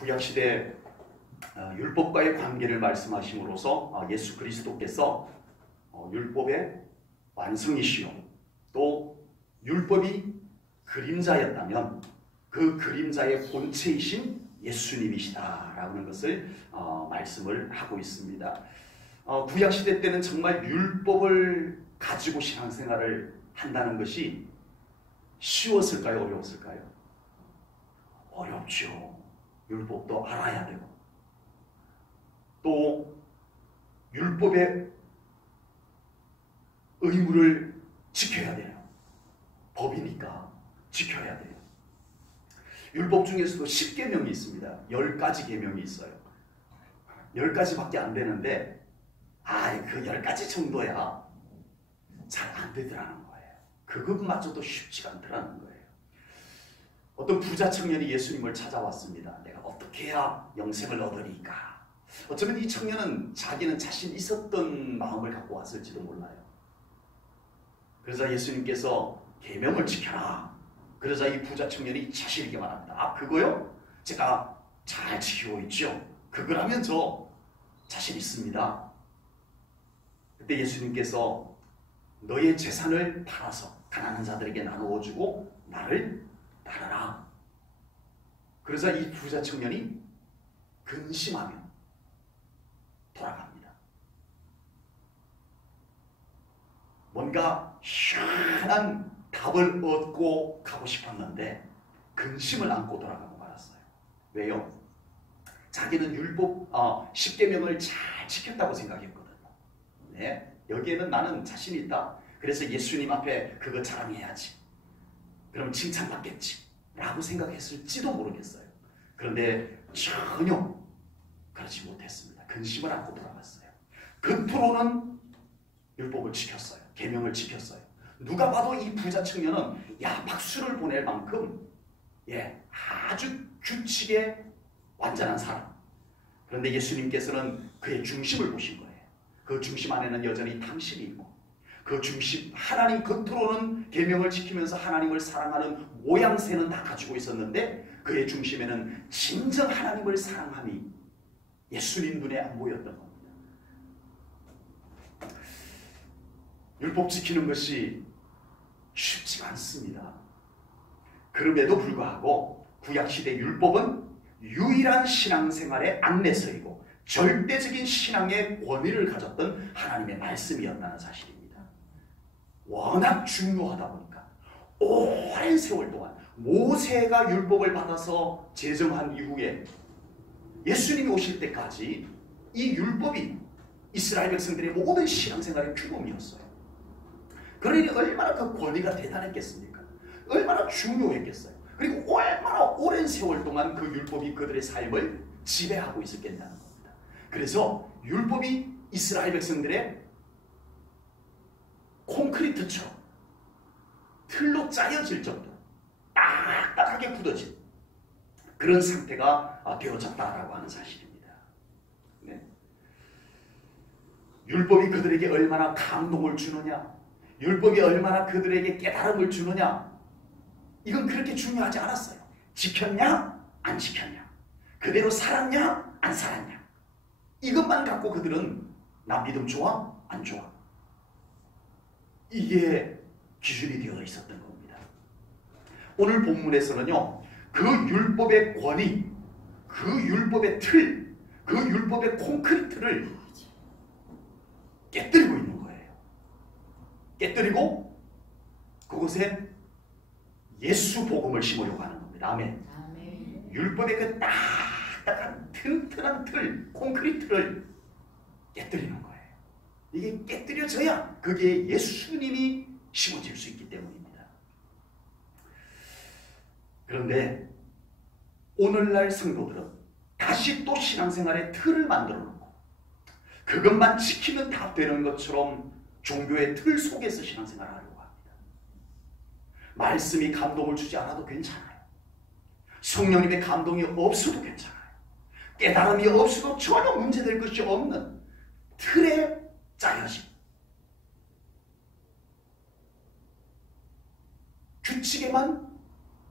구약시대 율법과의 관계를 말씀하심으로써 예수 그리스도께서 율법의 완성이시요 또 율법이 그림자였다면 그 그림자의 본체이신 예수님이시다라는 것을 말씀을 하고 있습니다. 구약시대 때는 정말 율법을 가지고 신앙생활을 한다는 것이 쉬웠을까요? 어려웠을까요? 어렵죠. 율법도 알아야 되고 또 율법의 의무를 지켜야 돼요. 법이니까 지켜야 돼요. 율법 중에서도 10계명이 있습니다. 10가지 계명이 있어요. 10가지밖에 안 되는데 그 10가지 정도야 잘 안 되더라는 거예요. 그것마저도 쉽지가 않더라는 거예요. 어떤 부자 청년이 예수님을 찾아왔습니다. 내가 어떻게 해야 영생을 얻으리까? 어쩌면 이 청년은 자기는 자신 있었던 마음을 갖고 왔을지도 몰라요. 그러자 예수님께서 계명을 지켜라. 그러자 이 부자 청년이 자신 있게 말합니다. 그거요? 제가 잘 지키고 있죠. 그거라면 저 자신 있습니다. 그때 예수님께서 너의 재산을 팔아서 가난한 자들에게 나누어 주고 나를 따르라. 그러자 이 부자 청년이 근심하며 돌아갑니다. 뭔가 희한한 답을 얻고 가고 싶었는데 근심을 안고 돌아가고 말았어요. 왜요? 자기는 율법 10계명을 잘 지켰다고 생각했거든요. 네, 여기에는 나는 자신 있다. 그래서 예수님 앞에 그거 자랑해야지. 그럼 칭찬받겠지 라고 생각했을지도 모르겠어요. 그런데 전혀 그렇지 못했습니다. 근심을 안고 돌아갔어요. 겉으로는 율법을 지켰어요. 계명을 지켰어요. 누가 봐도 이 부자 청년은 박수를 보낼 만큼 아주 규칙에 완전한 사람. 그런데 예수님께서는 그의 중심을 보신 거예요. 그 중심 안에는 여전히 탐심이 있고 그 중심, 하나님 겉으로는 계명을 지키면서 하나님을 사랑하는 모양새는 다 가지고 있었는데 그의 중심에는 진정 하나님을 사랑함이 예수님 눈에 안 보였던 겁니다. 율법 지키는 것이 쉽지가 않습니다. 그럼에도 불구하고 구약시대 율법은 유일한 신앙생활의 안내서이고 절대적인 신앙의 권위를 가졌던 하나님의 말씀이었다는 사실입니다. 워낙 중요하다 보니까 오랜 세월 동안 모세가 율법을 받아서 제정한 이후에 예수님이 오실 때까지 이 율법이 이스라엘 백성들의 모든 신앙생활의 규범이었어요. 그러니 얼마나 그 권위가 대단했겠습니까? 얼마나 중요했겠어요. 그리고 얼마나 오랜 세월 동안 그 율법이 그들의 삶을 지배하고 있었겠다는 겁니다. 그래서 율법이 이스라엘 백성들의 콘크리트처럼 틀로 짜여질 정도로 딱딱하게 굳어진 그런 상태가 되어졌다라고 하는 사실입니다. 네. 율법이 그들에게 얼마나 감동을 주느냐, 율법이 얼마나 그들에게 깨달음을 주느냐, 이건 그렇게 중요하지 않았어요. 지켰냐 안 지켰냐, 그대로 살았냐 안 살았냐, 이것만 갖고 그들은 나 믿음 좋아 안 좋아, 이게 기준이 되어 있었던 겁니다. 오늘 본문에서는요, 그 율법의 권위, 그 율법의 틀, 그 율법의 콘크리트를 깨뜨리고 있는 거예요. 깨뜨리고 그곳에 예수 복음을 심으려고 하는 겁니다. 아멘. 율법의 그 딱딱한 튼튼한 틀, 콘크리트를 깨뜨리는 거예요. 이게 깨뜨려져야 그게 예수님이 심어질 수 있기 때문입니다. 그런데 오늘날 성도들은 다시 또 신앙생활의 틀을 만들어 놓고 그것만 지키면 다 되는 것처럼 종교의 틀 속에서 신앙생활을 하려고 합니다. 말씀이 감동을 주지 않아도 괜찮아요. 성령님의 감동이 없어도 괜찮아요. 깨달음이 없어도 전혀 문제될 것이 없는 틀에 짜여진 규칙에만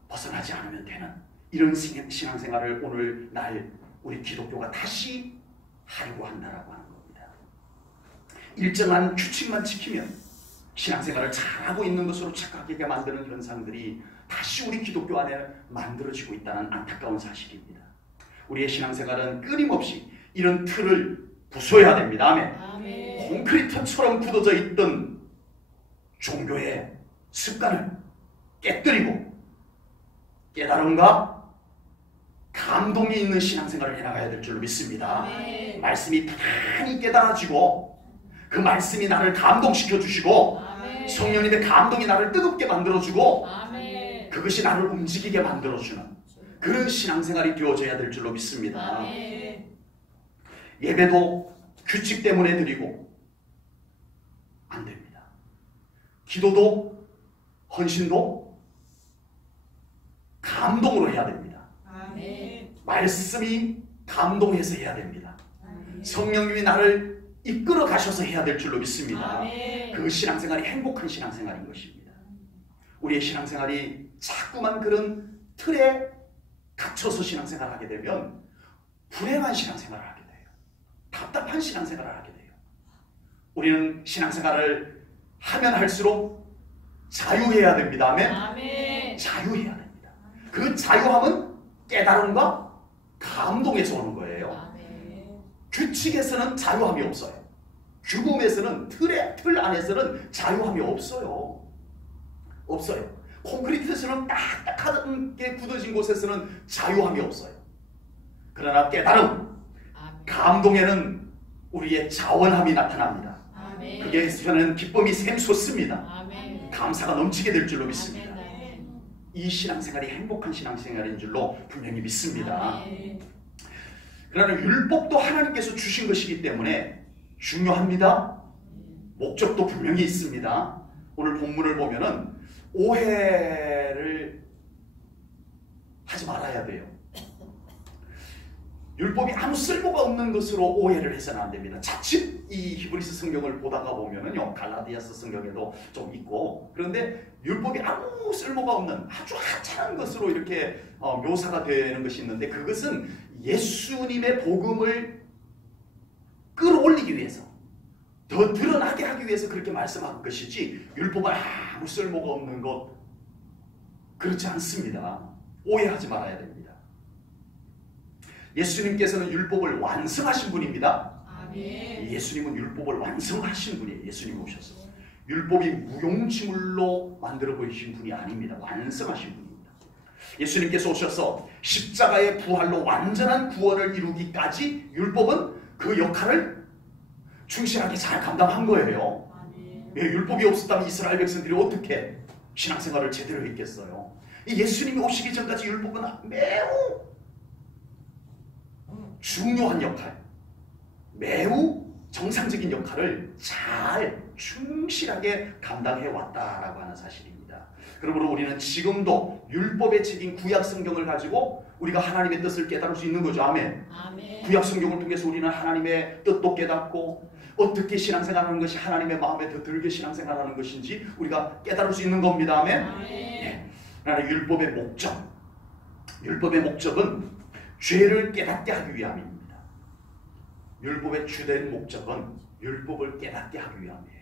벗어나지 않으면 되는 이런 신앙생활을 오늘날 우리 기독교가 다시 하려고 한다라고 하는 겁니다. 일정한 규칙만 지키면 신앙생활을 잘하고 있는 것으로 착각하게 만드는 현상들이 다시 우리 기독교 안에 만들어지고 있다는 안타까운 사실입니다. 우리의 신앙생활은 끊임없이 이런 틀을 부숴야 됩니다. 아멘. 아멘. 콘크리트처럼 굳어져 있던 종교의 습관을 깨뜨리고 깨달음과 감동이 있는 신앙생활을 해나가야 될 줄로 믿습니다. 아멘. 말씀이 편히 깨달아지고 그 말씀이 나를 감동시켜 주시고 아멘. 성령님의 감동이 나를 뜨겁게 만들어주고 아멘. 그것이 나를 움직이게 만들어주는 그런 신앙생활이 되어져야 될 줄로 믿습니다. 아멘. 예배도 규칙 때문에 드리고 안 됩니다. 기도도 헌신도 감동으로 해야 됩니다. 아멘. 말씀이 감동해서 해야 됩니다. 아멘. 성령님이 나를 이끌어 가셔서 해야 될 줄로 믿습니다. 아멘. 그 신앙생활이 행복한 신앙생활인 것입니다. 우리의 신앙생활이 자꾸만 그런 틀에 갇혀서 신앙생활을 하게 되면 불행한 신앙생활을 하게 돼요. 답답한 신앙생활을 하게 돼요. 우리는 신앙생활을 하면 할수록 자유해야 됩니다. 아멘. 아멘. 자유해야 됩니다. 그 자유함은 깨달음과 감동에서 오는 거예요. 아멘. 규칙에서는 자유함이 없어요. 규범에서는 틀 안에서는 자유함이 없어요. 없어요. 콘크리트에서는 딱딱하게 굳어진 곳에서는 자유함이 없어요. 그러나 깨달음, 아멘. 감동에는 우리의 자원함이 나타납니다. 아멘. 그게 저는 기쁨이 샘솟습니다. 아멘. 감사가 넘치게 될 줄로 믿습니다. 아멘. 이 신앙생활이 행복한 신앙생활인 줄로 분명히 믿습니다. 아멘. 그러나 율법도 하나님께서 주신 것이기 때문에 중요합니다. 목적도 분명히 있습니다. 오늘 본문을 보면은 오해를 하지 말아야 돼요. 율법이 아무 쓸모가 없는 것으로 오해를 해서는 안 됩니다. 자칫 이 히브리서 성경을 보다가 보면은요, 갈라디아서 성경에도 좀 있고, 그런데 율법이 아무 쓸모가 없는 아주 하찮은 것으로 이렇게 묘사가 되는 것이 있는데, 그것은 예수님의 복음을 끌어올리기 위해서, 더 드러나게 하기 위해서 그렇게 말씀한 것이지, 율법은 아무 쓸모가 없는 것, 그렇지 않습니다. 오해하지 말아야 됩니다. 예수님께서는 율법을 완성하신 분입니다. 아멘. 예수님은 율법을 완성하신 분이에요. 예수님 오셔서 율법이 무용지물로 만들어 보이신 분이 아닙니다. 완성하신 분입니다. 예수님께서 오셔서 십자가의 부활로 완전한 구원을 이루기까지 율법은 그 역할을 충실하게 잘 감당한 거예요. 아멘. 율법이 없었다면 이스라엘 백성들이 어떻게 신앙생활을 제대로 했겠어요? 이 예수님이 오시기 전까지 율법은 매우 중요한 역할, 매우 정상적인 역할을 잘 충실하게 감당해 왔다라고 하는 사실입니다. 그러므로 우리는 지금도 율법의 책인 구약 성경을 가지고 우리가 하나님의 뜻을 깨달을 수 있는 거죠. 아멘. 아멘. 구약 성경을 통해서 우리는 하나님의 뜻도 깨닫고 어떻게 신앙생활하는 것이 하나님의 마음에 더 들게 신앙생활하는 것인지 우리가 깨달을 수 있는 겁니다. 아멘. 아멘. 그러나 율법의 목적은 죄를 깨닫게 하기 위함입니다. 율법의 주된 목적은 율법을 깨닫게 하기 위함이에요.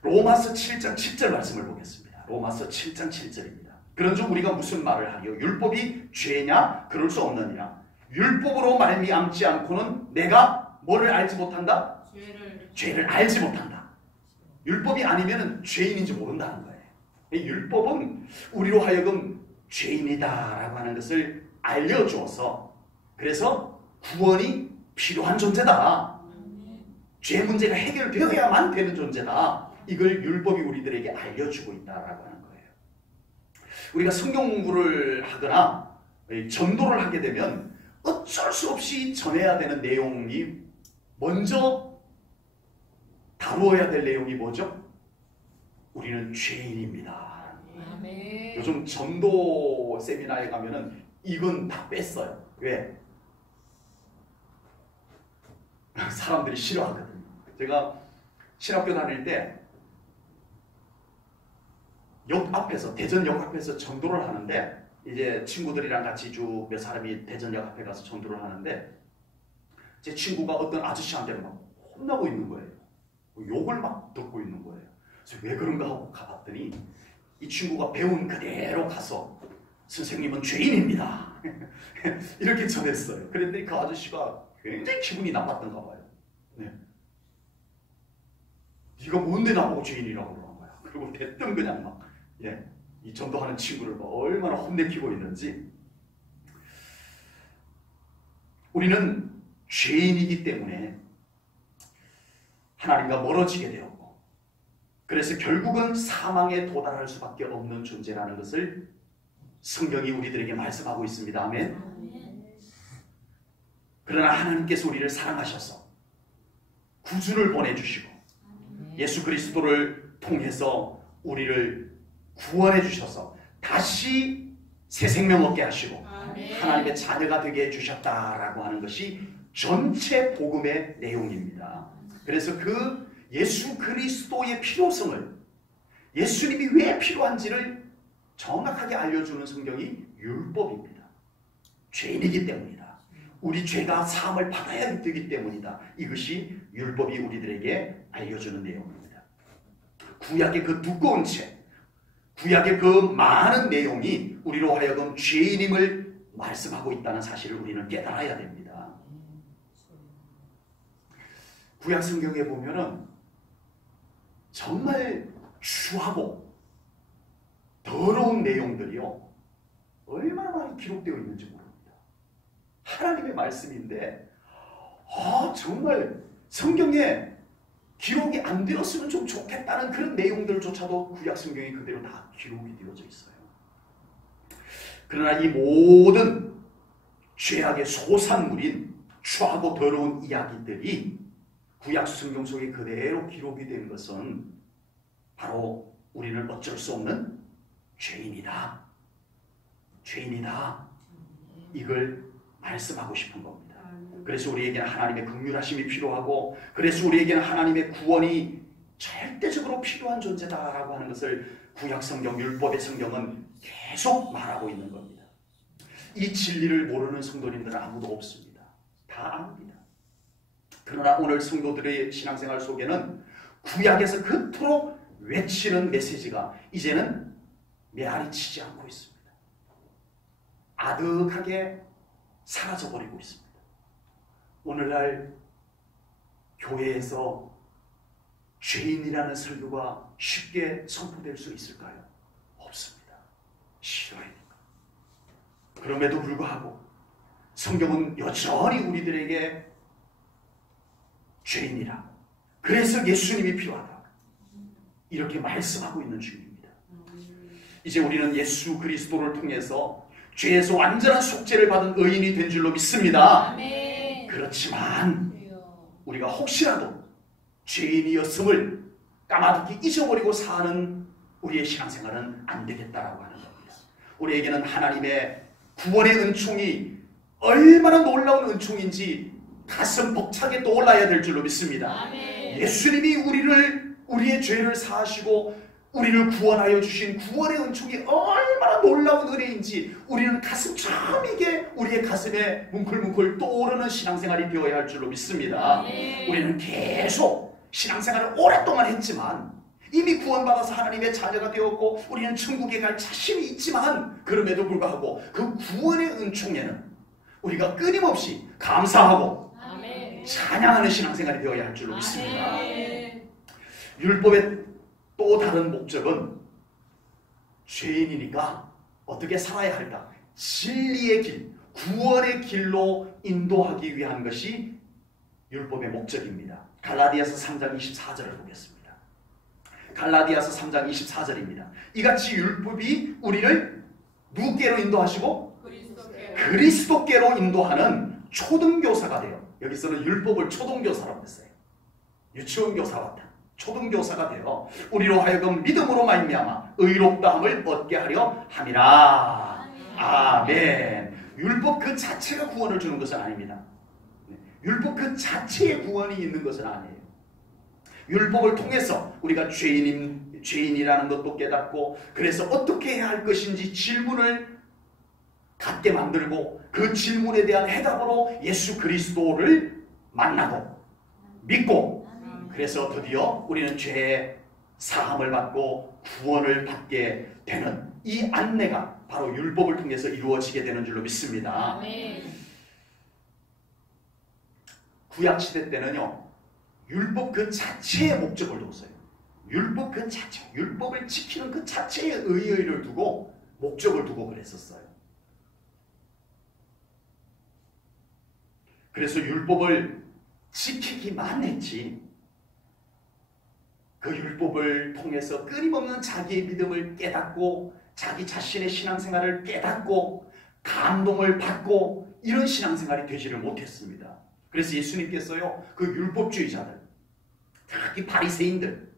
로마서 7장 7절 말씀을 보겠습니다. 로마서 7장 7절입니다. 그런즉 우리가 무슨 말을 하리요? 율법이 죄냐? 그럴 수 없느니라. 율법으로 말미암지 않고는 내가 뭐를 알지 못한다? 죄를 알지 못한다. 율법이 아니면 죄인인지 모른다는 거예요. 율법은 우리로 하여금 죄인이다라고 하는 것을 알려주어서 그래서 구원이 필요한 존재다. 죄 문제가 해결되어야만 되는 존재다. 이걸 율법이 우리들에게 알려주고 있다라고 하는 거예요. 우리가 성경 공부를 하거나 전도를 하게 되면 어쩔 수 없이 전해야 되는 내용이 먼저 다루어야 될 내용이 뭐죠? 우리는 죄인입니다. 아멘. 요즘 전도 세미나에 가면은 이건 다 뺐어요. 왜? 사람들이 싫어하거든요. 제가 신학교 다닐 때 역 앞에서, 대전역 앞에서 전도를 하는데 이제 친구들이랑 같이 쭉 몇 사람이 대전역 앞에 가서 전도를 하는데 제 친구가 어떤 아저씨한테 막 혼나고 있는 거예요. 욕을 막 듣고 있는 거예요. 그래서 왜 그런가 하고 가봤더니 이 친구가 배운 그대로 가서 선생님은 죄인입니다. 이렇게 전했어요. 그랬더니 그 아저씨가 굉장히 기분이 나빴던가 봐요. 네. 네가 뭔데 나보고 죄인이라고 그러는 거야. 그리고 대뜸 그냥 막 이 전도하는 친구를 막 얼마나 혼내키고 있는지. 우리는 죄인이기 때문에 하나님과 멀어지게 되었고 그래서 결국은 사망에 도달할 수밖에 없는 존재라는 것을 성경이 우리들에게 말씀하고 있습니다. 아멘. 그러나 하나님께서 우리를 사랑하셔서 구주를 보내주시고 예수 그리스도를 통해서 우리를 구원해 주셔서 다시 새 생명 얻게 하시고 하나님의 자녀가 되게 해주셨다라고 하는 것이 전체 복음의 내용입니다. 그래서 그 예수 그리스도의 필요성을 예수님이 왜 필요한지를 정확하게 알려주는 성경이 율법입니다. 죄인이기 때문이다. 우리 죄가 사함을 받아야 되기 때문이다. 이것이 율법이 우리들에게 알려주는 내용입니다. 구약의 그 두꺼운 책, 구약의 그 많은 내용이 우리로 하여금 죄인임을 말씀하고 있다는 사실을 우리는 깨달아야 됩니다. 구약 성경에 보면은 정말 추하고 더러운 내용들이요 얼마나 많이 기록되어 있는지 모릅니다. 하나님의 말씀인데 정말 성경에 기록이 안 되었으면 좀 좋겠다는 그런 내용들조차도 구약 성경에 그대로 다 기록이 되어져 있어요. 그러나 이 모든 죄악의 소산물인 추하고 더러운 이야기들이 구약 성경 속에 그대로 기록이 된 것은 바로 우리는 어쩔 수 없는 죄인이다. 죄인이다. 이걸 말씀하고 싶은 겁니다. 그래서 우리에게는 하나님의 긍휼하심이 필요하고 그래서 우리에게는 하나님의 구원이 절대적으로 필요한 존재다라고 하는 것을 구약 성경, 율법의 성경은 계속 말하고 있는 겁니다. 이 진리를 모르는 성도님들은 아무도 없습니다. 다 압니다. 그러나 오늘 성도들의 신앙생활 속에는 구약에서 그토록 외치는 메시지가 이제는 메아리 치지 않고 있습니다. 아득하게 사라져버리고 있습니다. 오늘날 교회에서 죄인이라는 설교가 쉽게 선포될 수 있을까요? 없습니다. 싫어하니까. 그럼에도 불구하고 성경은 여전히 우리들에게 죄인이라 그래서 예수님이 필요하다 이렇게 말씀하고 있는 중입니다. 이제 우리는 예수 그리스도를 통해서 죄에서 완전한 속죄를 받은 의인이 된 줄로 믿습니다. 그렇지만 우리가 혹시라도 죄인이었음을 까마득히 잊어버리고 사는 우리의 신앙생활은 안 되겠다라고 하는 겁니다. 우리에게는 하나님의 구원의 은총이 얼마나 놀라운 은총인지 가슴 벅차게 떠올라야 될 줄로 믿습니다. 예수님이 우리의 죄를 사하시고 우리를 구원하여 주신 구원의 은총이 얼마나 놀라운 은혜인지 우리는 가슴 참이게 우리의 가슴에 뭉클뭉클 떠오르는 신앙생활이 되어야 할 줄로 믿습니다. 우리는 계속 신앙생활을 오랫동안 했지만 이미 구원받아서 하나님의 자녀가 되었고 우리는 천국에 갈 자신이 있지만 그럼에도 불구하고 그 구원의 은총에는 우리가 끊임없이 감사하고 찬양하는 신앙생활이 되어야 할 줄로 믿습니다. 율법의 또 다른 목적은 죄인이니까 어떻게 살아야 할까? 진리의 길, 구원의 길로 인도하기 위한 것이 율법의 목적입니다. 갈라디아서 3장 24절을 보겠습니다. 갈라디아서 3장 24절입니다. 이같이 율법이 우리를 누구께로 인도하시고? 그리스도께로 인도하는 초등교사가 돼요. 여기서는 율법을 초등교사라고 했어요. 유치원교사 같다. 초등교사가 되어 우리로 하여금 믿음으로 말미암아 의롭다함을 얻게 하려 함이라. 아멘. 율법 그 자체가 구원을 주는 것은 아닙니다. 율법 그 자체에 구원이 있는 것은 아니에요. 율법을 통해서 우리가 죄인이라는 것도 깨닫고 그래서 어떻게 해야 할 것인지 질문을 갖게 만들고 그 질문에 대한 해답으로 예수 그리스도를 만나고 믿고 그래서 드디어 우리는 죄의 사함을 받고 구원을 받게 되는 이 안내가 바로 율법을 통해서 이루어지게 되는 줄로 믿습니다. 아멘. 구약시대 때는요. 율법 그 자체의 목적을 뒀어요. 율법 그 자체, 율법을 지키는 그 자체의 의의를 두고 목적을 두고 그랬었어요. 그래서 율법을 지키기만 했지 그 율법을 통해서 끊임없는 자기의 믿음을 깨닫고 자기 자신의 신앙생활을 깨닫고 감동을 받고 이런 신앙생활이 되지를 못했습니다. 그래서 예수님께서요 그 율법주의자들 특히 바리새인들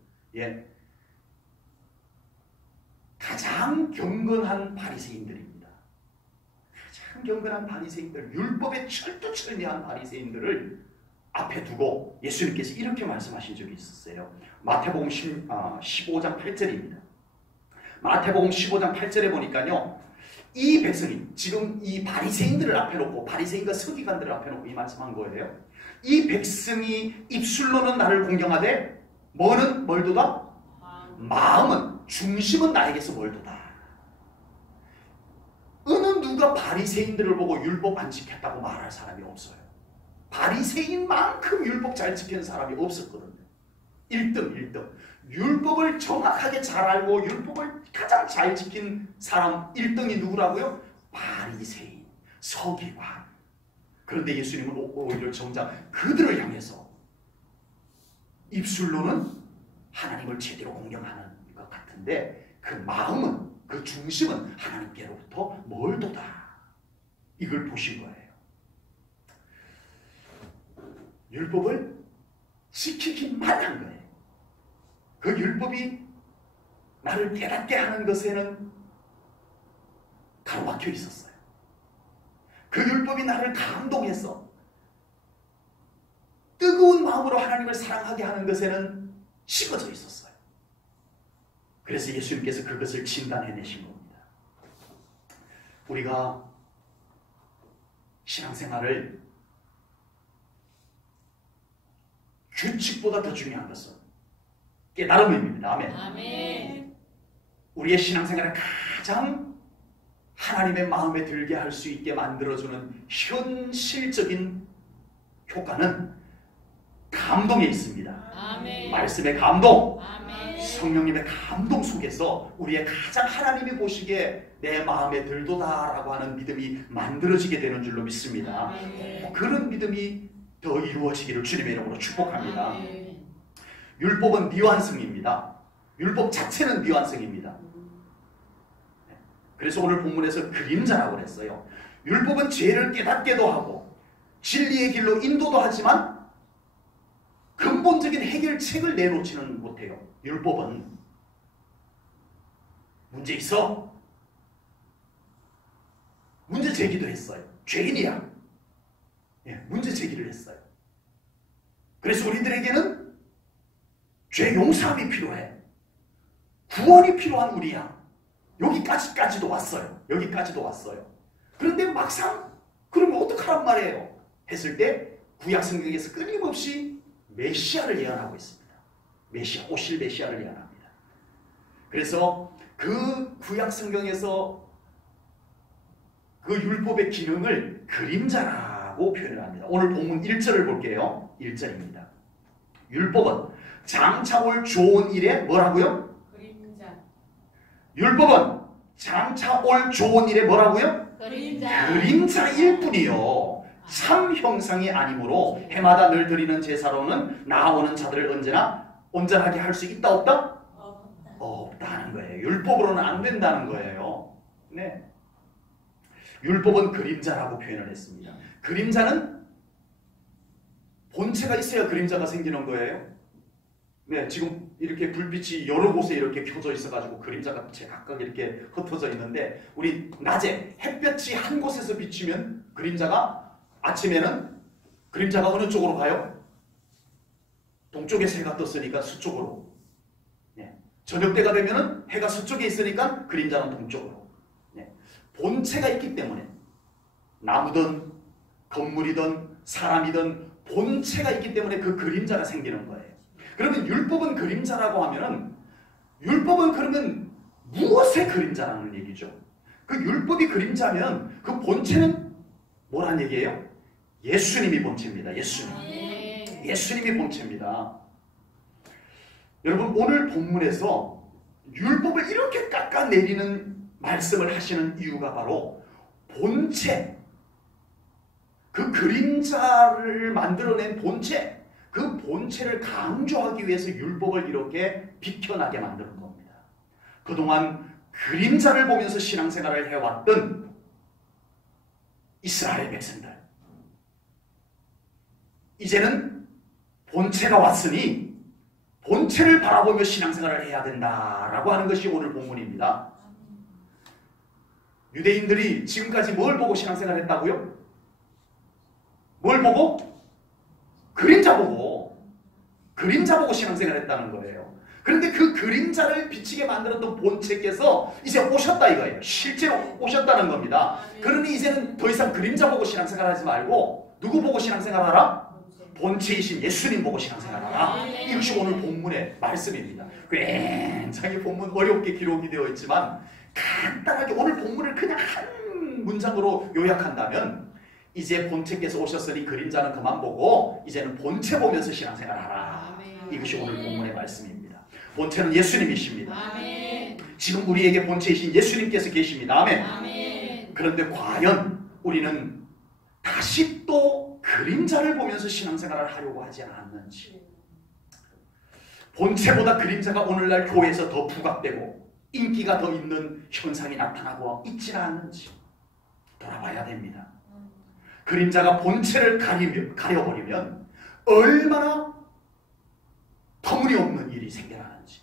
가장 경건한 바리새인들입니다. 가장 경건한 바리새인들 율법에 철두철미한 바리새인들을 앞에 두고 예수님께서 이렇게 말씀하신 적이 있었어요. 마태복음 15장 8절입니다. 마태복음 15장 8절에 보니까요. 이 백성이 지금 이 바리새인들을 앞에 놓고 바리새인과 서기관들을 앞에 놓고 이 말씀한 거예요. 이 백성이 입술로는 나를 공경하되 뭐는 멀도다? 마음은 중심은 나에게서 멀도다. 어느 누가 바리새인들을 보고 율법 안 지켰다고 말할 사람이 없어요. 바리새인만큼 율법 잘 지키는 사람이 없었거든요. 1등. 율법을 정확하게 잘 알고 율법을 가장 잘 지킨 사람 1등이 누구라고요? 바리새인, 서기관. 그런데 예수님은 오히려 정작 그들을 향해서 입술로는 하나님을 제대로 공경하는 것 같은데 그 마음은, 그 중심은 하나님께로부터 멀도다. 이걸 보신 거예요. 율법을 지키기만 한 거예요. 그 율법이 나를 깨닫게 하는 것에는 가로막혀 있었어요. 그 율법이 나를 감동해서 뜨거운 마음으로 하나님을 사랑하게 하는 것에는 식어져 있었어요. 그래서 예수님께서 그것을 진단해내신 겁니다. 우리가 신앙생활을 규칙보다 더 중요한 것은 깨달음입니다. 아멘. 아멘. 우리의 신앙생활을 가장 하나님의 마음에 들게 할 수 있게 만들어주는 현실적인 효과는 감동에 있습니다. 아멘. 말씀의 감동, 아멘. 성령님의 감동 속에서 우리의 가장 하나님이 보시기에 내 마음에 들도다라고 하는 믿음이 만들어지게 되는 줄로 믿습니다. 아멘. 그런 믿음이 더 이루어지기를 주님의 이름으로 축복합니다. 아멘. 율법은 미완성입니다. 율법 자체는 미완성입니다. 그래서 오늘 본문에서 그림자라고 그랬어요. 율법은 죄를 깨닫게도 하고 진리의 길로 인도도 하지만 근본적인 해결책을 내놓지는 못해요. 율법은 문제 있어? 문제 제기도 했어요. 죄인이야. 문제 제기를 했어요. 그래서 우리들에게는 죄 용서함이 필요해. 구원이 필요한 우리야. 여기까지도 왔어요. 여기까지도 왔어요. 그런데 막상 그러면 어떡하란 말이에요? 했을 때 구약 성경에서 끊임없이 메시아를 예언하고 있습니다. 메시아, 오실 메시아를 예언합니다. 그래서 그 구약 성경에서 그 율법의 기능을 그림자라고 표현을 합니다. 오늘 본문 1절을 볼게요. 1절입니다. 율법은 장차 올 좋은 일에 뭐라고요? 그림자. 율법은 장차 올 좋은 일에 뭐라고요? 그림자. 그림자일 뿐이요. 참 형상이 아니므로 해마다 늘 드리는 제사로는 나아오는 자들을 언제나 온전하게 할 수 있다 없다? 없다는 거예요. 율법으로는 안 된다는 거예요. 네. 율법은 그림자라고 표현을 했습니다. 그림자는 본체가 있어야 그림자가 생기는 거예요. 네, 지금 이렇게 불빛이 여러 곳에 이렇게 켜져 있어가지고 그림자가 각각 이렇게 흩어져 있는데 우리 낮에 햇볕이 한 곳에서 비치면 그림자가 아침에는 그림자가 어느 쪽으로 가요? 동쪽에서 해가 떴으니까 서쪽으로. 네. 저녁 때가 되면은 해가 서쪽에 있으니까 그림자는 동쪽으로. 네. 본체가 있기 때문에 나무든 건물이든 사람이든 본체가 있기 때문에 그 그림자가 생기는 거예요. 그러면 율법은 그림자라고 하면은 율법은 그러면 무엇의 그림자라는 얘기죠? 그 율법이 그림자면 그 본체는 뭐란 얘기예요? 예수님이 본체입니다. 예수님이 본체입니다. 여러분 오늘 본문에서 율법을 이렇게 깎아내리는 말씀을 하시는 이유가 바로 본체, 그 그림자를 만들어낸 본체, 그 본체를 강조하기 위해서 율법을 이렇게 비켜나게 만드는 겁니다. 그동안 그림자를 보면서 신앙생활을 해왔던 이스라엘 백성들, 이제는 본체가 왔으니 본체를 바라보며 신앙생활을 해야 된다라고 하는 것이 오늘 본문입니다. 유대인들이 지금까지 뭘 보고 신앙생활을 했다고요? 뭘 보고? 그림자 보고 신앙생활을 했다는 거예요. 그런데 그 그림자를 비치게 만들었던 본체께서 이제 오셨다 이거예요. 실제로 오셨다는 겁니다. 그러니 이제는 더 이상 그림자 보고 신앙생활하지 말고 누구 보고 신앙생활하라? 본체이신 예수님 보고 신앙생활하라. 이것이 오늘 본문의 말씀입니다. 굉장히 본문 어렵게 기록이 되어 있지만 간단하게 오늘 본문을 그냥 한 문장으로 요약한다면 이제 본체께서 오셨으니 그림자는 그만 보고 이제는 본체 보면서 신앙생활하라. 이것이 오늘 본문의 말씀입니다. 본체는 예수님이십니다. 지금 우리에게 본체이신 예수님께서 계십니다. 아멘. 그런데 과연 우리는 다시 또 그림자를 보면서 신앙생활을 하려고 하지 않았는지, 본체보다 그림자가 오늘날 교회에서 더 부각되고 인기가 더 있는 현상이 나타나고 있지는 않는지 돌아봐야 됩니다. 그림자가 본체를 가려버리면 얼마나 터무니없는 일이 생겨나는지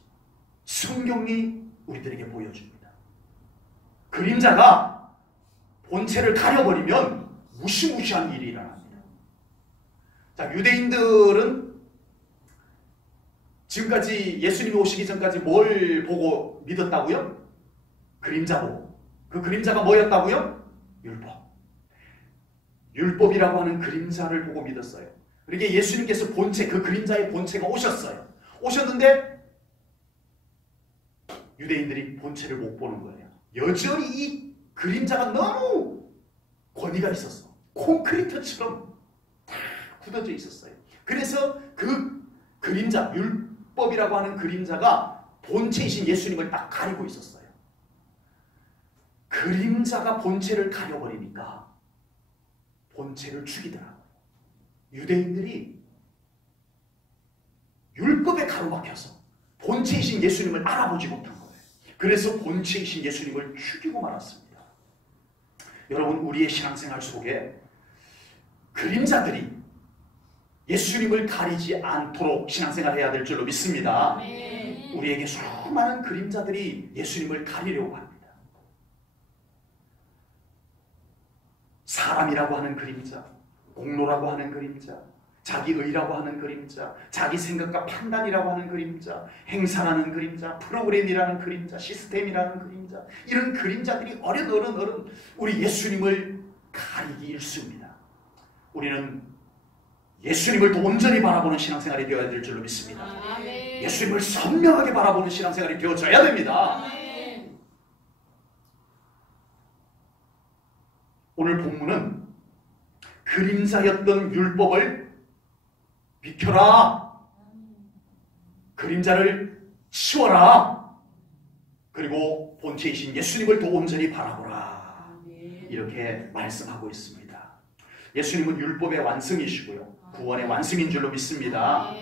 성경이 우리들에게 보여줍니다. 그림자가 본체를 가려버리면 무시무시한 일이 일어납니다. 자, 유대인들은 지금까지 예수님이 오시기 전까지 뭘 보고 믿었다고요? 그림자 보고. 그 그림자가 뭐였다고요? 율법. 율법이라고 하는 그림자를 보고 믿었어요. 그러니까 예수님께서 본체, 그 그림자의 본체가 오셨어요. 오셨는데 유대인들이 본체를 못 보는 거예요. 여전히 이 그림자가 너무 권위가 있었어. 콘크리트처럼 다 굳어져 있었어요. 그래서 그 그림자, 율법이라고 하는 그림자가 본체이신 예수님을 딱 가리고 있었어요. 그림자가 본체를 가려버리니까 본체를 죽이더라고요. 유대인들이 율법에 가로막혀서 본체이신 예수님을 알아보지 못한 거예요. 그래서 본체이신 예수님을 죽이고 말았습니다. 여러분, 우리의 신앙생활 속에 그림자들이 예수님을 가리지 않도록 신앙생활해야 될 줄로 믿습니다. 우리에게 수많은 그림자들이 예수님을 가리려고 합니다. 사람이라고 하는 그림자, 공로라고 하는 그림자, 자기 의라고 하는 그림자, 자기 생각과 판단이라고 하는 그림자, 행사라는 그림자, 프로그램이라는 그림자, 시스템이라는 그림자, 이런 그림자들이 어른 우리 예수님을 가리기 일쑤입니다. 우리는 예수님을 더 온전히 바라보는 신앙생활이 되어야 될 줄로 믿습니다. 아멘. 예수님을 선명하게 바라보는 신앙생활이 되어져야 됩니다. 아멘. 오늘 본문은 그림자였던 율법을 비켜라, 그림자를 치워라, 그리고 본체이신 예수님을 더 온전히 바라보라, 이렇게 말씀하고 있습니다. 예수님은 율법의 완성이시고요, 구원의 완성인 줄로 믿습니다.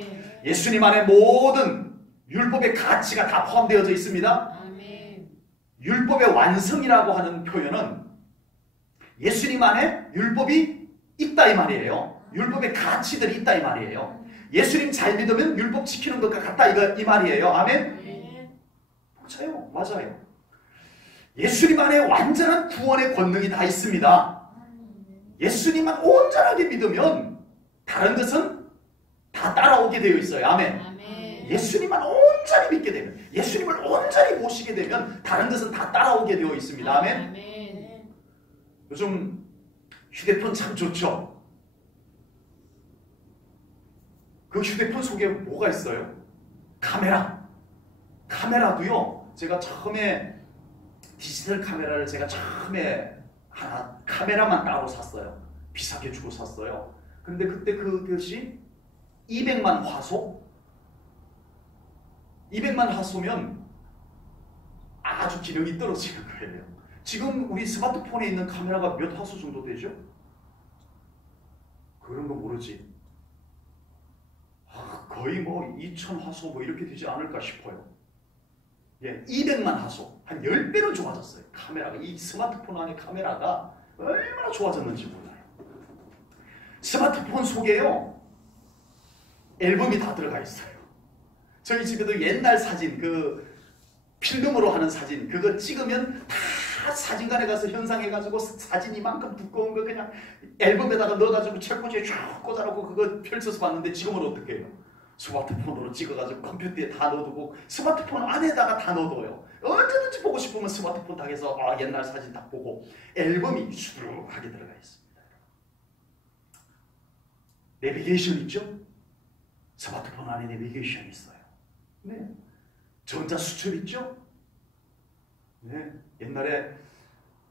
예수님 안에 모든 율법의 가치가 다 포함되어져 있습니다. 율법의 완성이라고 하는 표현은 예수님 안에 율법이 있다 이 말이에요. 율법의 가치들이 있다 이 말이에요. 예수님 잘 믿으면 율법 지키는 것과 같다 이 말이에요. 아멘? 맞아요. 예수님 안에 완전한 구원의 권능이 다 있습니다. 예수님만 온전하게 믿으면 다른 것은 다 따라오게 되어 있어요. 아멘. 예수님만 온전히 믿게 되면, 예수님을 온전히 모시게 되면 다른 것은 다 따라오게 되어 있습니다. 아멘. 요즘 휴대폰 참 좋죠? 그 휴대폰 속에 뭐가 있어요? 카메라도요. 제가 처음에 디지털 카메라를 하나 카메라만 따로 샀어요. 비싸게 주고 샀어요. 근데 그때 그것이 200만 화소? 200만 화소면 아주 기능이 떨어지는 거예요. 지금 우리 스마트폰에 있는 카메라가 몇 화소 정도 되죠? 그런 거 모르지. 거의 뭐 2000 화소 뭐 이렇게 되지 않을까 싶어요. 예, 200만 화소. 한 10배는 좋아졌어요. 카메라가. 이 스마트폰 안에 카메라가 얼마나 좋아졌는지 몰라요. 스마트폰 속에요. 앨범이 다 들어가 있어요. 저희 집에도 옛날 사진, 필름으로 하는 사진, 그거 찍으면 다 사진관에 가서 현상해가지고 사진 이만큼 두꺼운 거 그냥 앨범에다가 넣어가지고 책꽂이에 쫙 꽂아놓고 그거 펼쳐서 봤는데 지금은 어떻게 해요? 스마트폰으로 찍어가지고 컴퓨터에 다 넣어두고 스마트폰 안에다가 다 넣어둬요. 언제든지 보고 싶으면 스마트폰 탁해서 옛날 사진 딱 보고 앨범이 수두룩하게 들어가 있습니다. 내비게이션 있죠? 스마트폰 안에 내비게이션이 있어요. 네. 전자수첩 있죠? 네. 옛날에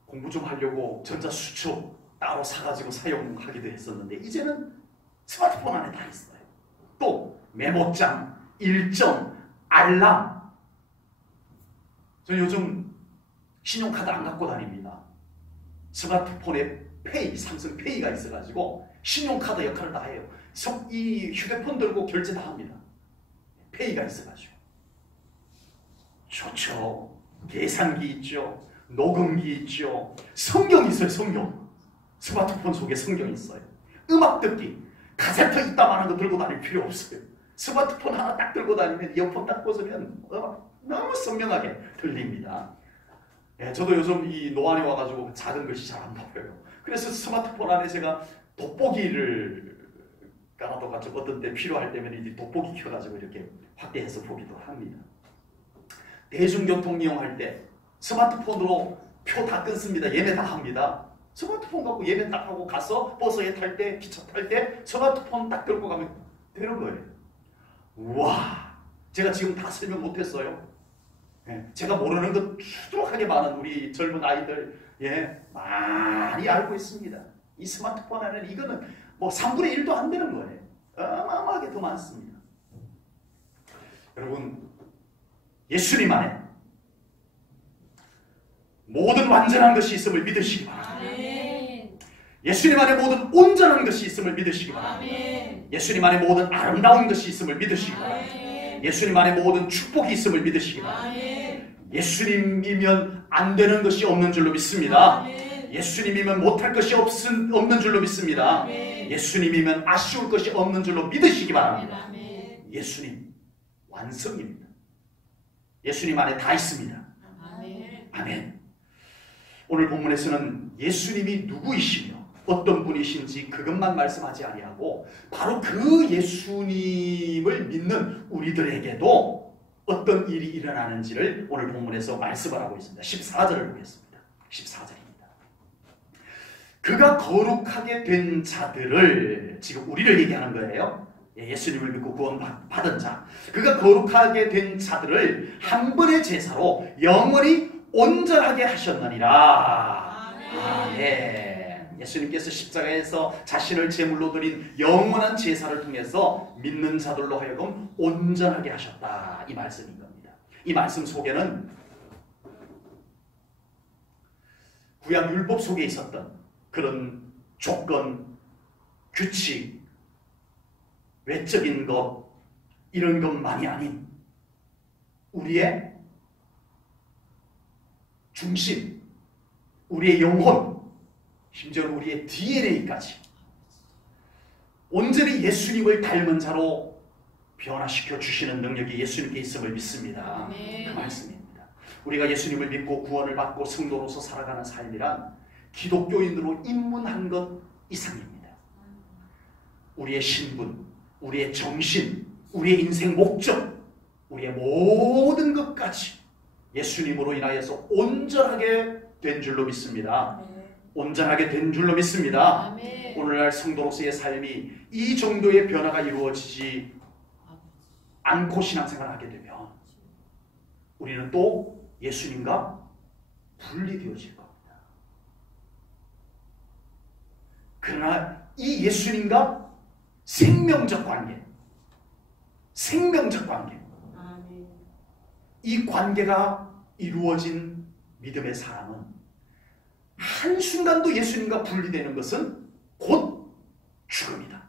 공부 좀 하려고 전자수첩 따로 사가지고 사용하기도 했었는데 이제는 스마트폰 안에 다 있어요. 또 메모장, 일정, 알람. 저는 요즘 신용카드 안 갖고 다닙니다. 스마트폰에 삼성 페이가 있어가지고 신용카드 역할을 다 해요. 이 휴대폰 들고 결제 다 합니다. 페이가 있어가지고. 좋죠. 계산기 있죠. 녹음기 있죠. 성경 있어요. 성경. 스마트폰 속에 성경 있어요. 음악 듣기. 카세트 있다만 거 들고 다닐 필요 없어요. 스마트폰 하나 딱 들고 다니면 이어폰 딱 꽂으면 너무 선명하게 들립니다. 예, 저도 요즘 이 노안에 와가지고 작은 글씨 잘 안 보여요. 그래서 스마트폰 안에 제가 돋보기를 깔아둬가지고 어떤 때 필요할 때면 이제 돋보기 켜가지고 이렇게 확대해서 보기도 합니다. 대중교통 이용할 때 스마트폰으로 표 다 끊습니다. 예매 다 합니다. 스마트폰 갖고 예매 딱 하고 가서 버스에 탈 때, 기차 탈 때 스마트폰 딱 들고 가면 되는 거예요. 우와, 제가 지금 다 설명 못했어요. 예, 제가 모르는 것 수두룩하게 많은 우리 젊은 아이들 많이 알고 있습니다. 이 스마트폰 안에는 이거는 뭐 3분의 1도 안 되는 거예요. 어마어마하게 더 많습니다. 여러분, 예수님 안에 모든 완전한 것이 있음을 믿으시기 바랍니다. 아멘. 예수님 안에 모든 온전한 것이 있음을 믿으시기 바랍니다. 아멘. 예수님 안에 모든 아름다운 것이 있음을 믿으시기 바랍니다. 아멘. 예수님 안에 모든 축복이 있음을 믿으시기 바랍니다. 아멘. 예수님이면 안 되는 것이 없는 줄로 믿습니다. 아멘. 예수님이면 못할 것이 없는 줄로 믿습니다. 아멘. 예수님이면 아쉬울 것이 없는 줄로 믿으시기 바랍니다. 아멘. 예수님 완성입니다. 예수님 안에 다 있습니다. 아멘. 아멘. 오늘 본문에서는 예수님이 누구이시며 어떤 분이신지 그것만 말씀하지 아니하고 바로 그 예수님을 믿는 우리들에게도 어떤 일이 일어나는지를 오늘 본문에서 말씀을 하고 있습니다. 14절을 보겠습니다. 14절입니다. 그가 거룩하게 된 자들을, 지금 우리를 얘기하는 거예요. 예수님을 믿고 구원 받은 자, 그가 거룩하게 된 자들을 한 번의 제사로 영원히 온전하게 하셨느니라. 아멘. 예수님께서 십자가에서 자신을 제물로 드린 영원한 제사를 통해서 믿는 자들로 하여금 온전하게 하셨다, 이 말씀인 겁니다. 이 말씀 속에는 구약 율법 속에 있었던 그런 조건, 규칙, 외적인 것, 이런 것만이 아닌 우리의 중심, 우리의 영혼, 심지어 우리의 DNA까지 온전히 예수님을 닮은 자로 변화시켜 주시는 능력이 예수님께 있음을 믿습니다. 그 말씀입니다. 우리가 예수님을 믿고 구원을 받고 성도로서 살아가는 삶이란 기독교인으로 입문한 것 이상입니다. 우리의 신분, 우리의 정신, 우리의 인생 목적, 우리의 모든 것까지 예수님으로 인하여서 온전하게 된 줄로 믿습니다. 온전하게 된 줄로 믿습니다. 아멘. 오늘날 성도로서의 삶이 이 정도의 변화가 이루어지지 않고 신앙생활을 하게 되면 우리는 또 예수님과 분리되어질 겁니다. 그러나 이 예수님과 생명적 관계, 이 관계가 이루어진 믿음의 사람은 한순간도 예수님과 분리되는 것은 곧 죽음이다.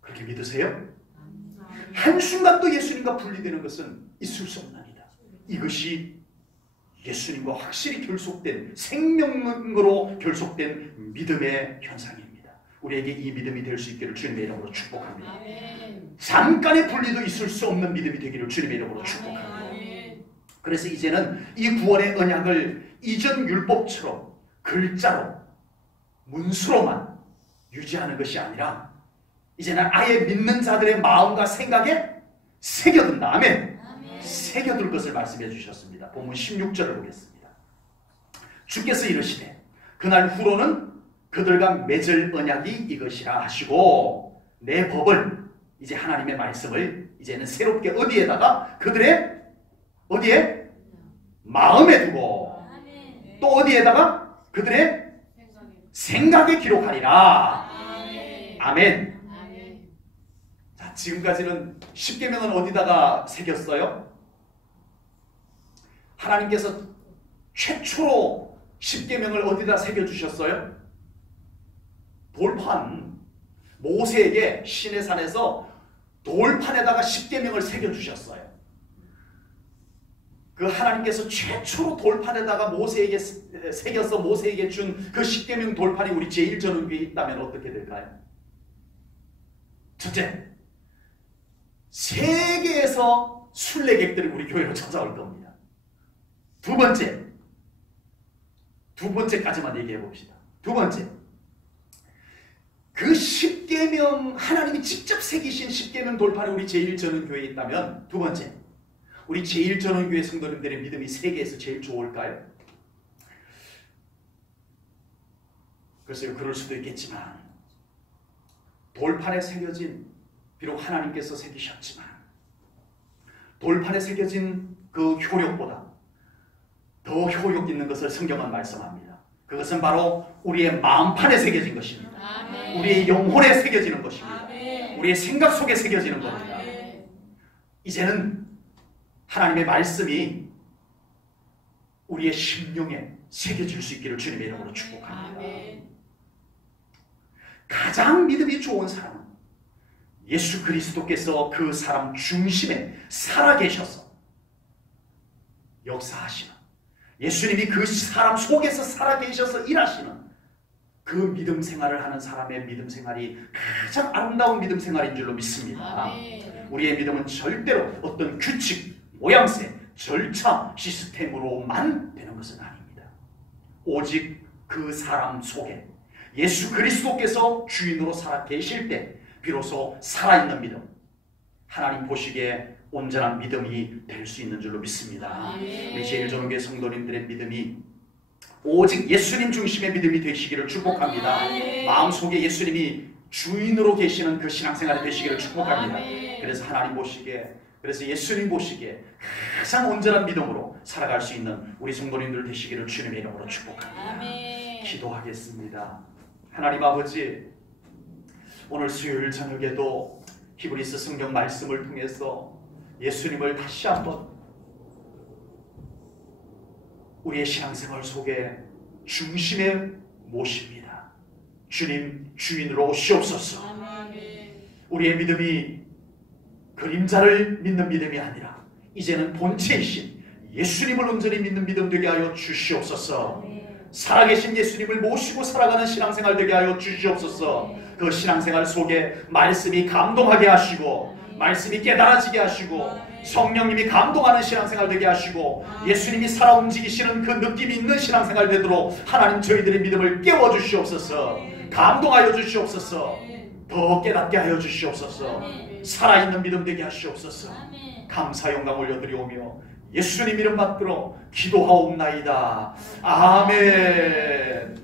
그렇게 믿으세요? 한순간도 예수님과 분리되는 것은 있을 수 없는 일이다. 이것이 예수님과 확실히 결속된, 생명으로 결속된 믿음의 현상입니다. 우리에게 이 믿음이 될 수 있기를 주님의 이름으로 축복합니다. 아멘. 잠깐의 분리도 있을 수 없는 믿음이 되기를 주님의 이름으로 축복합니다. 아멘. 그래서 이제는 이 구원의 언약을 이전 율법처럼 글자로, 문수로만 유지하는 것이 아니라 이제는 아예 믿는 자들의 마음과 생각에 새겨둔다. 아멘. 새겨둘 것을 말씀해 주셨습니다. 본문 16절을 보겠습니다. 주께서 이르시되 그날 후로는 그들과 맺을 언약이 이것이라 하시고 내 법을, 이제 하나님의 말씀을 이제는 새롭게 어디에다가, 그들의 어디에? 마음에 두고 또 어디에다가? 그들의 생각에 기록하리라. 아멘. 자, 지금까지는 십계명은 어디다가 새겼어요? 하나님께서 최초로 십계명을 어디다 새겨주셨어요? 돌판. 모세에게 시내산에서 돌판에다가 십계명을 새겨주셨어요. 그 하나님께서 최초로 돌판에다가 모세에게 새겨서 모세에게 준 그 십계명 돌판이 우리 제1전원교회에 있다면 어떻게 될까요? 첫째, 세계에서 순례객들이 우리 교회로 찾아올 겁니다. 두 번째까지만 얘기해 봅시다. 두 번째, 그 십계명, 하나님이 직접 새기신 십계명 돌판이 우리 제1전원교회에 있다면, 두 번째, 우리 제1전원교회 성도님들의 믿음이 세계에서 제일 좋을까요? 글쎄요, 그럴 수도 있겠지만 돌판에 새겨진, 비록 하나님께서 새기셨지만 돌판에 새겨진 그 효력보다 더 효력 있는 것을 성경은 말씀합니다. 그것은 바로 우리의 마음판에 새겨진 것입니다. 아멘. 우리의 영혼에 새겨지는 것입니다. 아멘. 우리의 생각 속에 새겨지는 겁니다. 아멘. 이제는 하나님의 말씀이 우리의 심령에 새겨질 수 있기를 주님의 이름으로 축복합니다. 아멘. 가장 믿음이 좋은 사람은 예수 그리스도께서 그 사람 중심에 살아계셔서 역사하시는, 예수님이 그 사람 속에서 살아계셔서 일하시는 그 믿음 생활을 하는 사람의 믿음 생활이 가장 아름다운 믿음 생활인 줄로 믿습니다. 아멘. 우리의 믿음은 절대로 어떤 규칙, 모양새, 절차, 시스템으로만 되는 것은 아닙니다. 오직 그 사람 속에 예수 그리스도께서 주인으로 살아 계실 때 비로소 살아있는 믿음, 하나님 보시기에 온전한 믿음이 될 수 있는 줄로 믿습니다. 우리 제1전원교회 성도님들의 믿음이 오직 예수님 중심의 믿음이 되시기를 축복합니다. 마음속에 예수님이 주인으로 계시는 그 신앙생활이 되시기를 축복합니다. 그래서 하나님 보시기에, 그래서 예수님 보시기에 가장 온전한 믿음으로 살아갈 수 있는 우리 성도님들 되시기를 주님의 이름으로 축복합니다. 기도하겠습니다. 하나님 아버지, 오늘 수요일 저녁에도 히브리서 성경 말씀을 통해서 예수님을 다시 한번 우리의 신앙생활 속에 중심에 모십니다. 주님 주인으로 오시옵소서. 우리의 믿음이 그림자를 믿는 믿음이 아니라 이제는 본체이신 예수님을 온전히 믿는 믿음 되게 하여 주시옵소서. 살아계신 예수님을 모시고 살아가는 신앙생활 되게 하여 주시옵소서. 그 신앙생활 속에 말씀이 감동하게 하시고, 말씀이 깨달아지게 하시고, 성령님이 감동하는 신앙생활 되게 하시고, 예수님이 살아 움직이시는 그 느낌이 있는 신앙생활 되도록 하나님 저희들의 믿음을 깨워주시옵소서. 감동하여 주시옵소서. 더 깨닫게 하여 주시옵소서. 살아있는 믿음 되게 하시옵소서. 감사 영광 올려드리오며 예수님 이름 받들어 기도하옵나이다. 아멘.